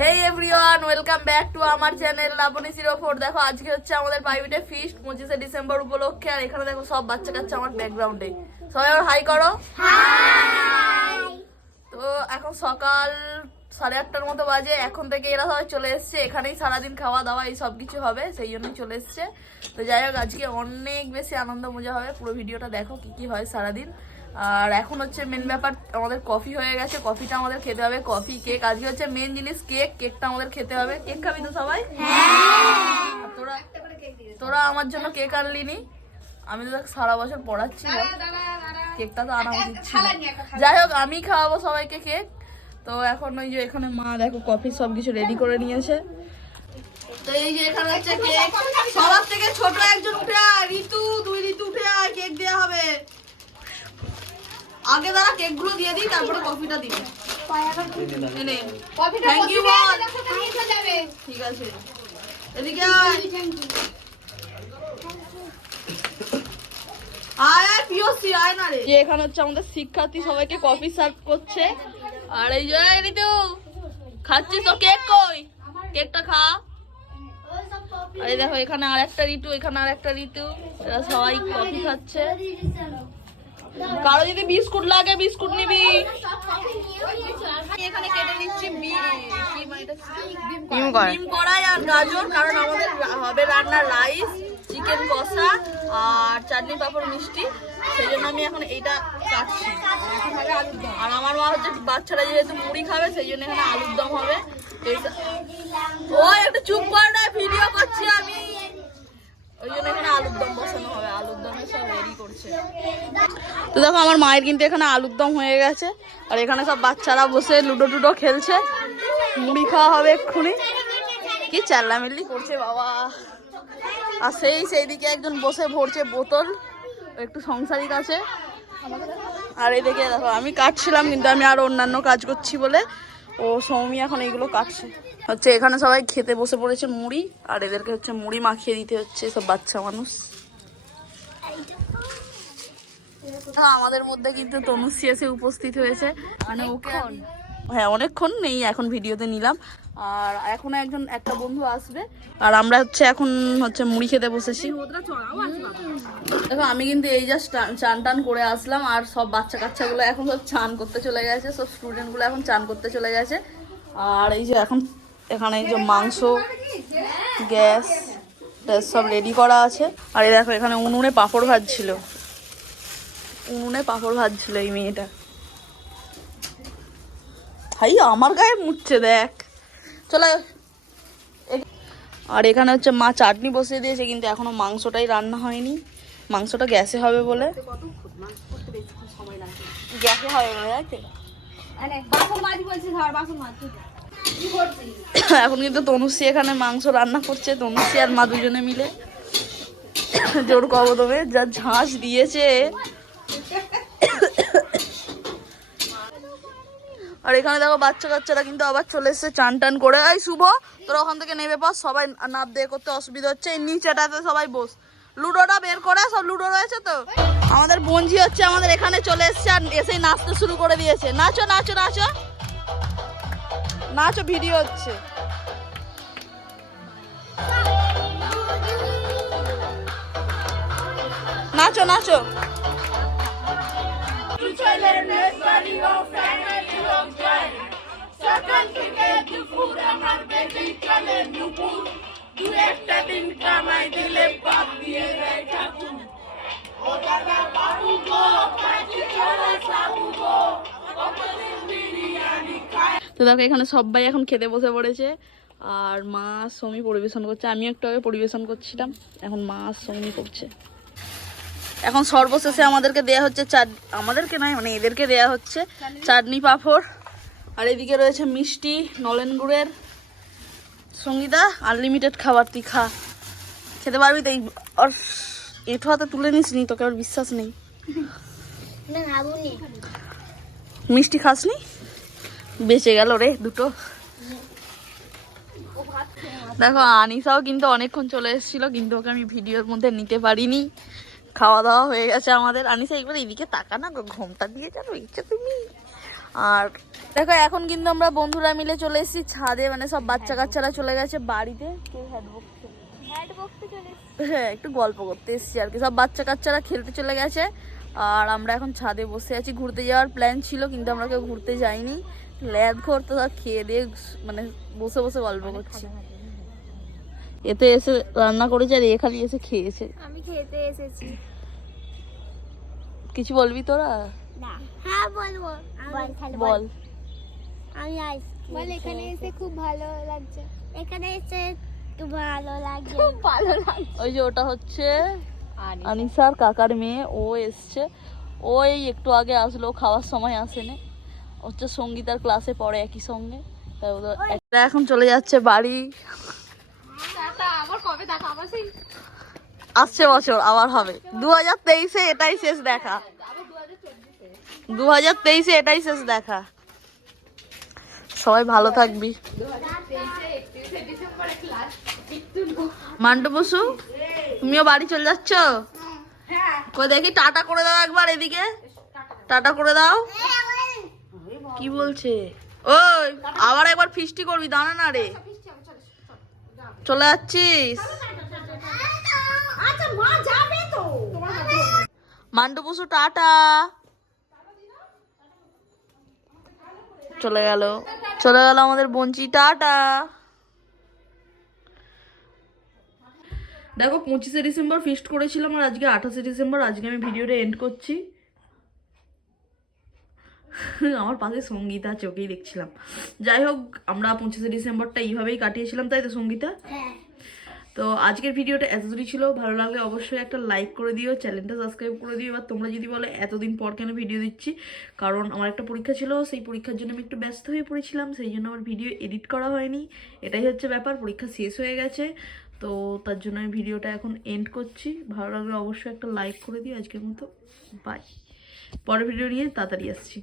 Hey everyone welcome back to আমার channel Labani zero four দেখো আজকে হচ্ছে আমাদের প্রাইভেটে ফিস্ট পঁচিশে ডিসেম্বর উপলক্ষে আর এখানে দেখো সব বাচ্চা কাচ্চা আমার ব্যাকগ্রাউন্ডে সবাই আবার হাই করো। তো এখন সকাল সাড়ে আটটার মতো বাজে এখন থেকে এরা সবাই চলে এসছে। এখানেই সারাদিন খাওয়া দাওয়া এই সব কিছু হবে সেই জন্যই চলে এসছে। তো যাই হোক আজকে অনেক বেশি আনন্দ মজা হবে। পুরো ভিডিওটা দেখো কি কি হয় সারাদিন। আর এখন হচ্ছে মেন ব্যাপার আমাদের কফি হয়ে গেছে কফিটা আমাদের খেতে হবে কফি কেক আজকে হচ্ছে মেন জিনিস কেক কেকটা আমাদের খেতে হবে। কেক খাবি তো সবাই? আর তোরা? তোরা আমার জন্য কেক আনলি নি আমি তো দেখ সারা বছর পড়াচ্ছি। কেকটা তো আনা উচিত ছিল। যাই হোক আমি খাওয়াবো সবাইকে কেক তো এখন ওই যে এখানে মা দেখো কফি সব কিছু রেডি করে নিয়েছে। তো এই যে এখানে হচ্ছে কেক সবার থেকে ছোট একজন উঠে আয় ঋতু দুই ঋতু উঠে আয় কেক দেওয়া হবে। আগে দাঁড়া কেকগুলো দিয়ে দিই তারপরে কফিটা দিবি থ্যাংক ইউ ঠিক আছে। এদিকে আয়। আয় আয় পিওসি আয় না রে। যে এখানে হচ্ছে আমাদের শিক্ষার্থী সবাইকে কফি সার্ভ করছে। আর এই যে ঋতু খাচ্ছিস তো কেক কই? কেকটা খা। আর দেখো এখানে আর একটা ঋতু এখানে আর একটা ঋতু। এরা সবাই কফি খাচ্ছে। কারও যদি বিস্কুট লাগে বিস্কুট নিবি। এখানে কেটে নিচ্ছি বি- কি মানে এটা? ডিম কড়াই। আর গাজর কারণ আমাদের হবে রান্না রাইস চিকেন কষা আর চাটনি পাঁপড় মিষ্টি। সেই জন্য আমি এখন এইটা কাটছি। আর আমার মা হচ্ছে বাচ্চারা যেহেতু মুড়ি খাবে সেই জন্য এখানে আলুর দম হবে। এই- ও একটু চুপ কর না ভিডিও করছি আমি ওই জন্য এখানে আলুর দম বসানো হবে আলুর দমে সব রেডি করছে তো দেখো আমার মায়ের কিন্তু এখানে আলুর দম হয়ে গেছে। আর এখানে সব বাচ্চারা বসে লুডো টুডো খেলছে। মুড়ি খাওয়া হবে এক্ষুনি। কি চাল্লামিল্লি করছে বাবা। আর সেই সেই দিকে একজন বসে ভরছে বোতল। একটু সংসারিক আছে। আর এদিকে দেখো, আমি কাটছিলাম কিন্তু আমি আর অন্যান্য কাজ করছি বলে। ও সৌমি এখন এইগুলো কাটছে। হচ্ছে এখানে সবাই খেতে বসে পড়েছে মুড়ি। আর এদেরকে হচ্ছে মুড়ি মাখিয়ে দিতে হচ্ছে সব বাচ্চা মানুষ। আমাদের মধ্যে কিন্তু তনুশ্রী এসে উপস্থিত হয়েছে। মানে ওকে হ্যাঁ অনেকক্ষণ নেই এখন ভিডিওতে নিলাম। আর এখন একজন, একটা বন্ধু আসবে। আর আমরা হচ্ছে এখন হচ্ছে মুড়ি খেতে বসেছি। দেখো, আমি কিন্তু এই জাস্ট চান টান করে আসলাম। আর সব বাচ্চা কাচ্চাগুলো এখন সব চান করতে চলে গেছে। সব স্টুডেন্টগুলো এখন চান করতে চলে গেছে। আর এই যে এখন এখানে এই যে মাংস, গ্যাস সব রেডি করা আছে। আর এই দেখো, এখানে উনুনে পাঁপড় ভাজছিল। উনুনে পাঁপড় ভাজছিল এই মেয়েটা। ভাই আমার গায়ে মুচ্ছে দেখ। চলে। আর এখানে হচ্ছে মা চাটনি বসিয়ে দিয়েছে কিন্তু এখনও মাংসটাই রান্না হয়নি। মাংসটা গ্যাসে হবে বলে। গ্যাসে হবে এখন কিন্তু তনুশ্রী এখানে মাংস রান্না করছে তনুশ্রী আর মা দুজনে মিলে। জোর কবদমে যা ঝাঁস দিয়েছে। আর এখানে দেখো বাচ্চা কাচ্চারা কিন্তু আবার চলে এসেছে চান টান করে। এই শুভ, তোরা ওখান থেকে নেমে পাস সবাই নাপ দিয়ে করতে অসুবিধা হচ্ছে। এই নিচেটাতে সবাই বস। লুডোটা বের করে, সব লুডো রয়েছে তো? আমাদের বঞ্জি হচ্ছে আমাদের এখানে চলে এসেছে আর এসেই নাচতে শুরু করে দিয়েছে। নাচো নাচো নাচো। নাচো, ভিডিও হচ্ছে। নাচো নাচো। তো দেখো, এখানে সবাই এখন খেতে বসে পড়েছে। আর মা সমি পরিবেশন করছে। আমি একটু আগে পরিবেশন করছিলাম। এখন মা সমি করছে। এখন সর্বশেষে আমাদেরকে দেয়া হচ্ছে চাট আমাদেরকে নয় মানে এদেরকে দেয়া হচ্ছে চাটনি পাঁপড়। আর এদিকে রয়েছে মিষ্টি নলেন গুড়ের সঙ্গীতা আনলিমিটেড খাবার তুই খা খেতে পারবি তো? আর এঁঠো হাতে তুলে নিস নি তোকে আর বিশ্বাস নেই। মিষ্টি খাসনি? বেঁচে গেল রে দুটো। দেখো আনিসাও কিন্তু অনেকক্ষণ চলে এসেছিল কিন্তু ওকে আমি ভিডিওর মধ্যে নিতে পারিনি। খাওয়া দাওয়া হয়ে গেছে আমাদের। আনিসা একবার এদিকে তাকা না ঘোমটা দিয়ে যেন ইচ্ছে তুমি। আর দেখো এখন কিন্তু আমরা বন্ধুরা মিলে চলে এসেছি ছাদে মানে সব বাচ্চা কাচ্চারা চলে গেছে বাড়িতে। কেউ হ্যাঁ একটু গল্প করতে এসেছি আর কি। সব বাচ্চা কাচ্চারা খেলতে চলে গেছে আর আমরা এখন ছাদে বসে আছি। ঘুরতে যাওয়ার প্ল্যান ছিল কিন্তু আমরা কেউ ঘুরতে যাইনি। ল্যাদ ঘর তো সব খেয়ে দিয়ে মানে বসে বসে গল্প করছি। এতে এসে রান্না করেছে আর এখানে এসে খেয়েছে। আমি খেতে এসেছি। কিছু বলবি তোরা? না। হ্যাঁ বলব বল। খালি বল আমি বল এখানে এসে খুব ভালো লাগছে। এখানে এসে খুব ভালো লাগছে খুব ভালো লাগছে। ওই যে ওটা হচ্ছে আনিসার কাকার মেয়ে ও এসছে। ও এই একটু আগে আসলো খাওয়ার সময় আসেনি। হচ্ছে সঙ্গীতার ক্লাসে পড়ে একই সঙ্গে। এখন চলে যাচ্ছে বাড়ি আবার কবে দেখা আবার সেই আসছে বছর, আবার হবে। দু হাজার তেইশে এটাই শেষ দেখা। দু হাজার তেইশে এটাই শেষ দেখা। সবাই ভালো থাকবি। মান্টু বসু, তুমিও বাড়ি চলে যাচ্ছ? দেখি টাটা করে দাও একবার এদিকে। টাটা করে দাও। কি বলছে? ওই, আবার একবার ফিস্টি করবি দাঁড়া না রে। চলে যাচ্ছিস? আচ্ছা মা যাবে তো। মান্টু বসু টাটা। চলে গেল। চলে গেল আমাদের বঞ্চি টাটা। দেখো পঁচিশে ডিসেম্বর ফিস্ট করেছিলাম আর আজকে আঠাশে ডিসেম্বর আজকে আমি ভিডিওটা এন্ড করছি। আমার পাশে সঙ্গীতা চোখেই দেখছিলাম। যাই হোক আমরা পঁচিশে ডিসেম্বরটা এইভাবেই কাটিয়েছিলাম তাই তো সঙ্গীতা? হ্যাঁ। তো আজকের ভিডিওটা এতদূরই ছিল ভালো লাগলে অবশ্যই একটা লাইক করে দিও চ্যানেলটা সাবস্ক্রাইব করে দিও এবার তোমরা যদি বলে এতদিন পর কেন ভিডিও দিচ্ছি কারণ আমার একটা পরীক্ষা ছিল সেই পরীক্ষার জন্য আমি একটু ব্যস্ত হয়ে পড়েছিলাম সেই জন্য আমার ভিডিও এডিট করা হয়নি। এটাই হচ্ছে ব্যাপার পরীক্ষা শেষ হয়ে গেছে তো তার জন্য আমি ভিডিওটা এখন এন্ড করছি। ভালো লাগলে অবশ্যই একটা লাইক করে দিও আজকের মতো। বাই পরের ভিডিও নিয়ে তাড়াতাড়ি আসছি।